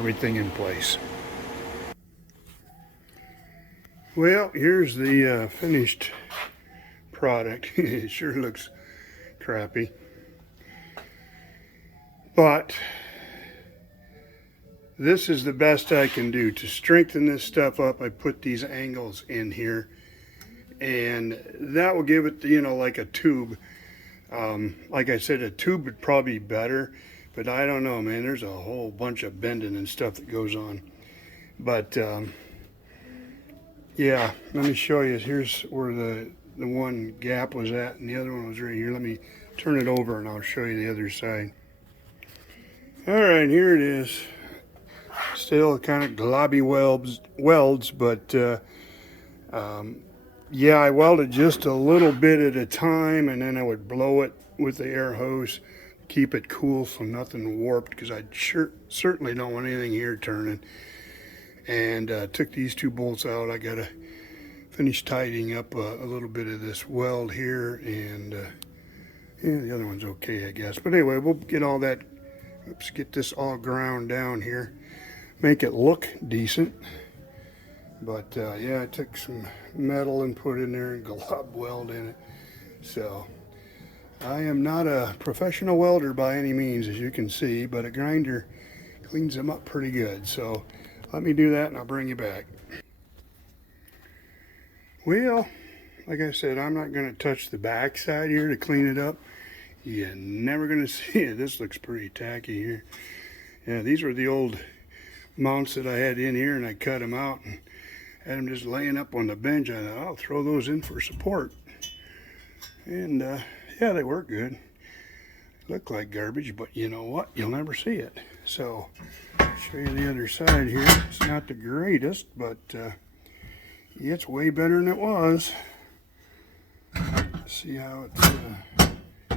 everything in place. Well, here's the finished product. It sure looks crappy, but this is the best I can do to strengthen this stuff up. I put these angles in here, and that will give it, you know, like a tube. Like I said, a tube would probably be better, but I don't know, man. There's a whole bunch of bending and stuff that goes on. But yeah, let me show you. Here's where the one gap was at, and the other one was right here. Let me turn it over and I'll show you the other side. All right, here it is. Still kind of globby welds, but yeah, I welded just a little bit at a time, and then I would blow it with the air hose, keep it cool so nothing warped, because I certainly don't want anything here turning. And took these two bolts out. I gotta finish tidying up a little bit of this weld here, and yeah, the other one's okay, I guess. But anyway, we'll get all that. Oops, get this all ground down here, make it look decent. But yeah, I took some metal and put in there and glob weld in it. So I am not a professional welder by any means, as you can see, but a grinder cleans them up pretty good. So let me do that and I'll bring you back. Well, like I said, I'm not going to touch the back side here to clean it up. You're never going to see it. This looks pretty tacky here. Yeah, these were the old mounts that I had in here, and I cut them out and had them just laying up on the bench. I thought, I'll throw those in for support. And yeah, they work good. Look like garbage, but you know what? You'll never see it. So I'll show you the other side here. It's not the greatest, but it's way better than it was. See how it's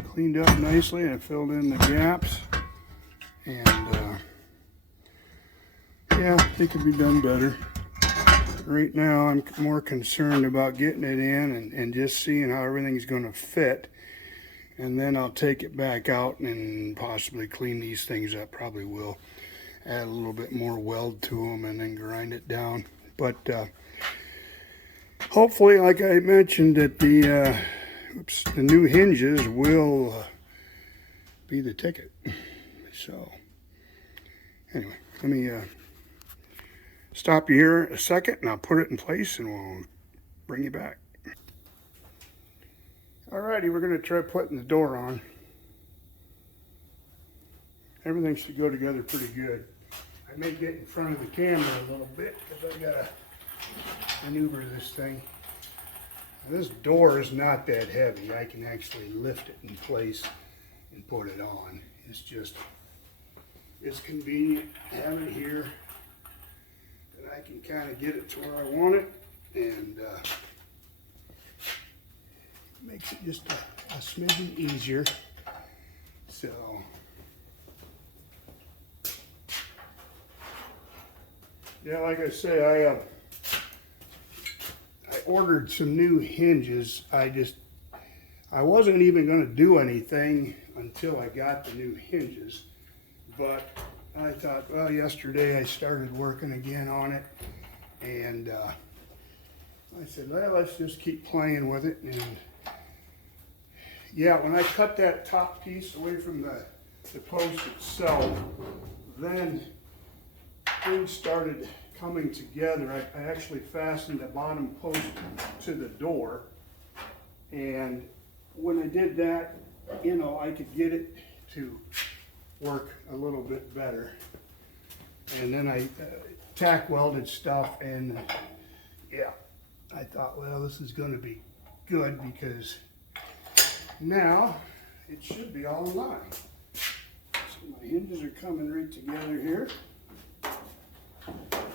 cleaned up nicely, and filled in the gaps. And yeah, it could be done better. Right now, I'm more concerned about getting it in and just seeing how everything's going to fit. And then I'll take it back out and possibly clean these things up. Probably will add a little bit more weld to them and then grind it down. But hopefully, like I mentioned, that the new hinges will be the ticket. So anyway, let me stop you here a second and I'll put it in place and we'll bring you back. Alrighty, we're going to try putting the door on. Everything should go together pretty good. I may get in front of the camera a little bit because I got to maneuver this thing. Now, this door is not that heavy. I can actually lift it in place and put it on. It's just, it's convenient to have it here. I can kind of get it to where I want it, and makes it just a smidgen easier. So yeah, like I say, I ordered some new hinges. I wasn't even going to do anything until I got the new hinges, but I thought, well, yesterday I started working again on it, and I said, well, let's just keep playing with it. And yeah, when I cut that top piece away from the post itself, then things started coming together. I actually fastened the bottom post to the door, and when I did that, you know, I could get it to work a little bit better. And then I tack welded stuff, and yeah, I thought, well, this is going to be good because now it should be all in line. So my hinges are coming right together here,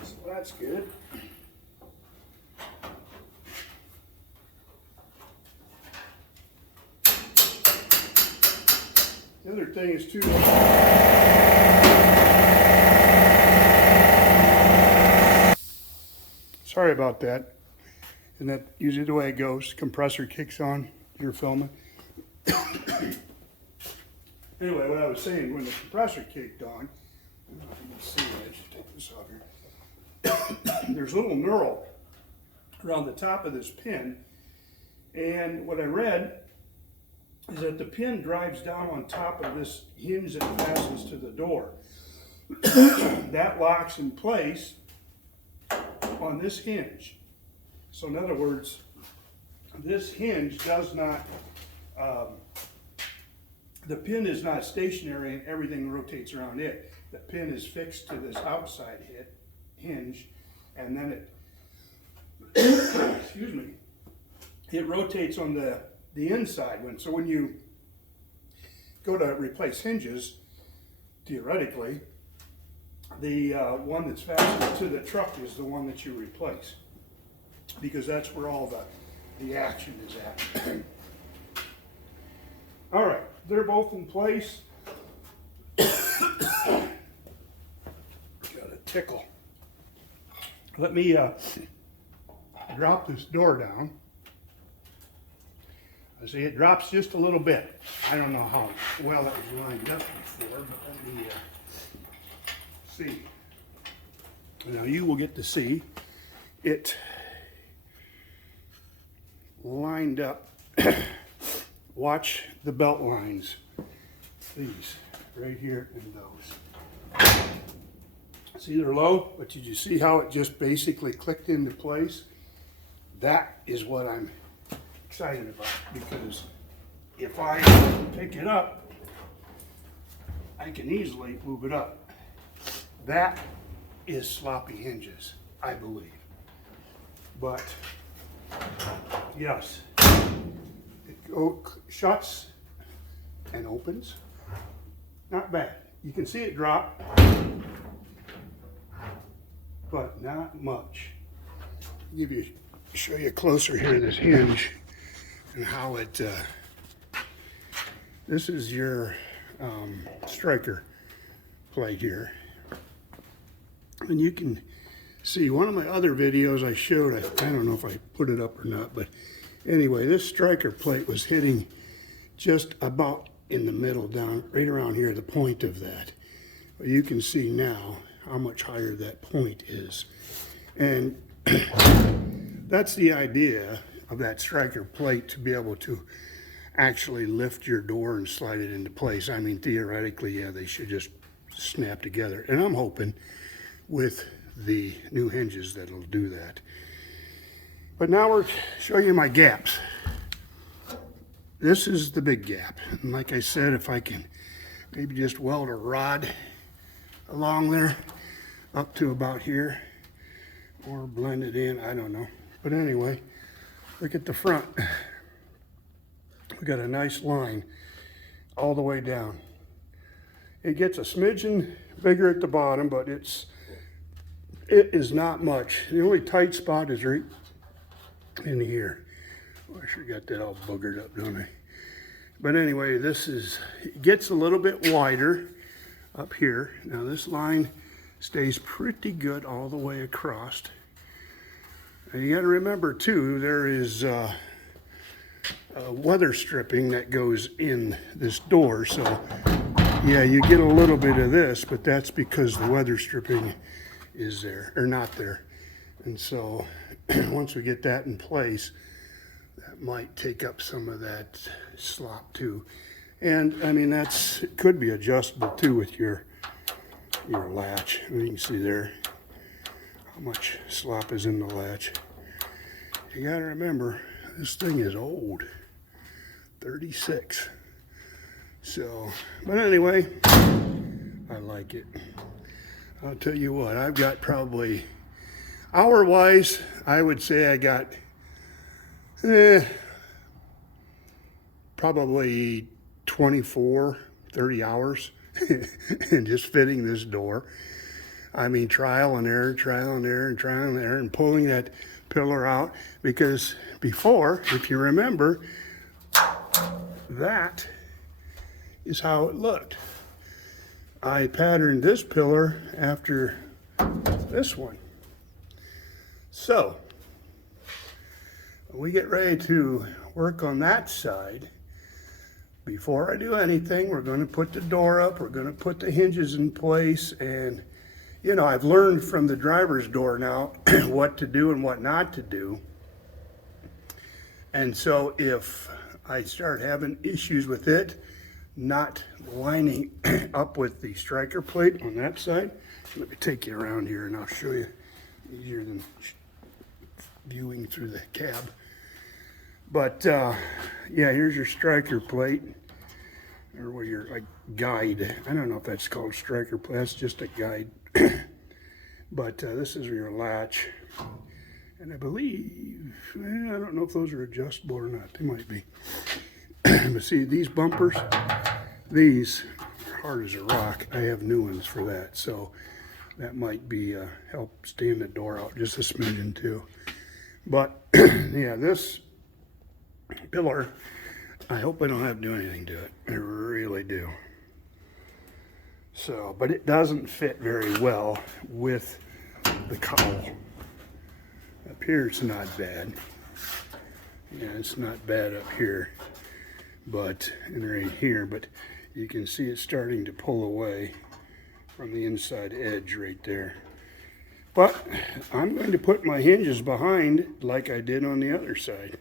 so that's good. The other thing is too, sorry about that. And that usually the way it goes. Compressor kicks on, you're filming. Anyway, what I was saying, when the compressor kicked on, I don't know if you can see it, I should take there's a little knurl around the top of this pin. And what I read is that the pin drives down on top of this hinge that fastens to the door. That locks in place on this hinge. So in other words, this hinge does not, the pin is not stationary and everything rotates around it. The pin is fixed to this outside hinge, and then it, excuse me, it rotates on the inside one. So when you go to replace hinges, theoretically, the one that's fastened to the truck is the one that you replace, because that's where all the action is at. All right, they're both in place. Got a tickle. Let me drop this door down. I see it drops just a little bit. I don't know how well it was lined up before, but let me see. Now you will get to see it lined up. Watch the belt lines, these right here and those. See, they're low, but did you see how it just basically clicked into place? That is what I'm excited about, because if I pick it up, I can easily move it up. That is sloppy hinges, I believe. But yes, it shuts and opens. Not bad. You can see it drop, but not much. Show you closer here this hinge and how it. This is your striker plate here, and you can see one of my other videos I showed. I don't know if I put it up or not, but anyway, this striker plate was hitting just about in the middle, down right around here, the point of that. But you can see now how much higher that point is, and that's the idea of that striker plate, to be able to actually lift your door and slide it into place. I mean, theoretically, yeah, they should just snap together, and I'm hoping with the new hinges that'll do that. But now we're showing you my gaps. This is the big gap, and like I said, if I can maybe just weld a rod along there up to about here, or blend it in, I don't know. But anyway, look at the front. We got a nice line all the way down. It gets a smidgen bigger at the bottom, but it is not much. The only tight spot is right in here. Oh, I sure got that all boogered up, don't I? But anyway, it gets a little bit wider up here. Now this line stays pretty good all the way across. And you got to remember too, there is weather stripping that goes in this door. So yeah, you get a little bit of this, but that's because the weather stripping is there, or not there. And so once we get that in place, that might take up some of that slop too. And I mean, it could be adjustable too with your latch. I mean, you can see there how much slop is in the latch. You gotta remember, this thing is old, 36. So, but anyway, I like it. I'll tell you what, I've got probably, hour-wise, I would say I got probably 24, 30 hours in just fitting this door. I mean, trial and error, and pulling that pillar out, because before, if you remember, that is how it looked. I patterned this pillar after this one. So, when we get ready to work on that side, before I do anything, we're going to put the door up, we're going to put the hinges in place, and you know, I've learned from the driver's door now what to do and what not to do. And so if I start having issues with it not lining up with the striker plate on that side, let me take you around here and I'll show you, easier than viewing through the cab. But yeah, here's your striker plate, or where your like guide. I don't know if that's called striker plate. That's just a guide. But this is your latch, and I believe, I don't know if those are adjustable or not. They might be. But see, these bumpers, these are hard as a rock. I have new ones for that, so that might be help stand the door out just a smidgen too. But yeah, this pillar, I hope I don't have to do anything to it. I really do. So, but it doesn't fit very well with the cowl. Up here it's not bad. Yeah, it's not bad up here, but and right here, but you can see it's starting to pull away from the inside edge right there. But I'm going to put my hinges behind like I did on the other side,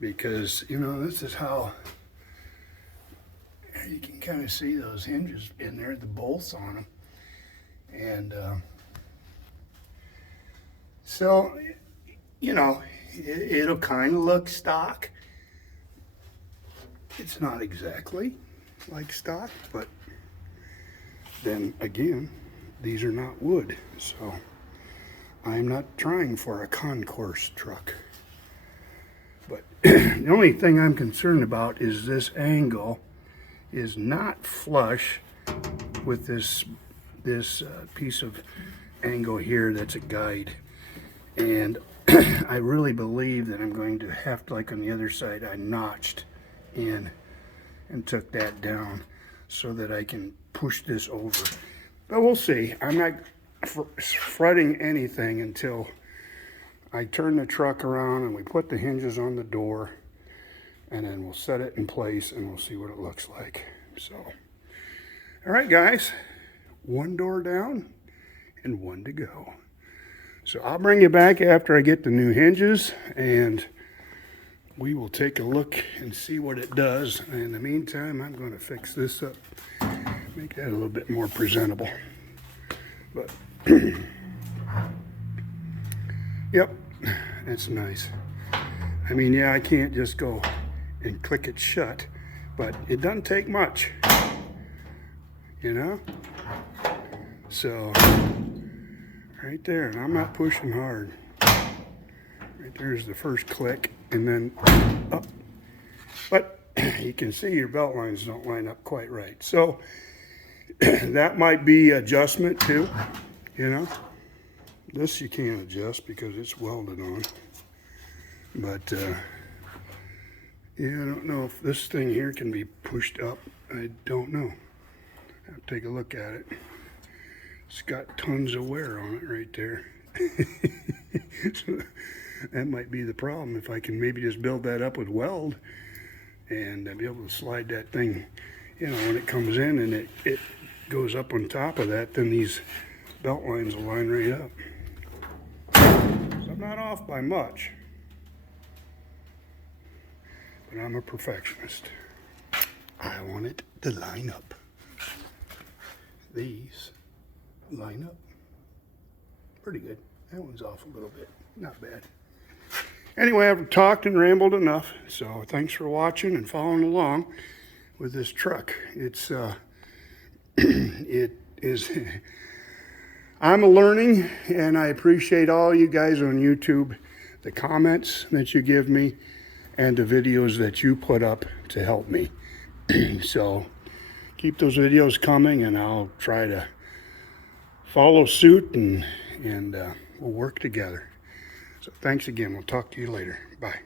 because, you know, this is how you can kind of see those hinges in there, the bolts on them. And so, you know, it'll kind of look stock. It's not exactly like stock, but then again, these are not wood, so I'm not trying for a concourse truck. But the only thing I'm concerned about is this angle is not flush with this piece of angle here that's a guide. And I really believe that I'm going to have to, like on the other side, I notched in and took that down so that I can push this over. But we'll see. I'm not fretting anything until I turn the truck around and we put the hinges on the door, and then we'll set it in place and we'll see what it looks like. So, all right, guys, one door down and one to go. So I'll bring you back after I get the new hinges, and we will take a look and see what it does. In the meantime, I'm going to fix this up, make that a little bit more presentable. But yep, that's nice. I mean, yeah, I can't just go and click it shut, but it doesn't take much, you know? So, right there, and I'm not pushing hard. Right there's the first click, and then up. But you can see your belt lines don't line up quite right. So, that might be adjustment too, you know? This you can't adjust because it's welded on. But, yeah, I don't know if this thing here can be pushed up. I don't know. I'll take a look at it. It's got tons of wear on it right there. So that might be the problem. If I can maybe just build that up with weld and be able to slide that thing, you know, when it comes in and it goes up on top of that, then these belt lines will line right up. So I'm not off by much, but I'm a perfectionist. I want it to line up. These line up pretty good. That one's off a little bit, not bad. Anyway, I've talked and rambled enough, so thanks for watching and following along with this truck. It's it is I'm learning, and I appreciate all you guys on YouTube, the comments that you give me and the videos that you put up to help me. So keep those videos coming, and I'll try to follow suit, and we'll work together. So thanks again. We'll talk to you later. Bye.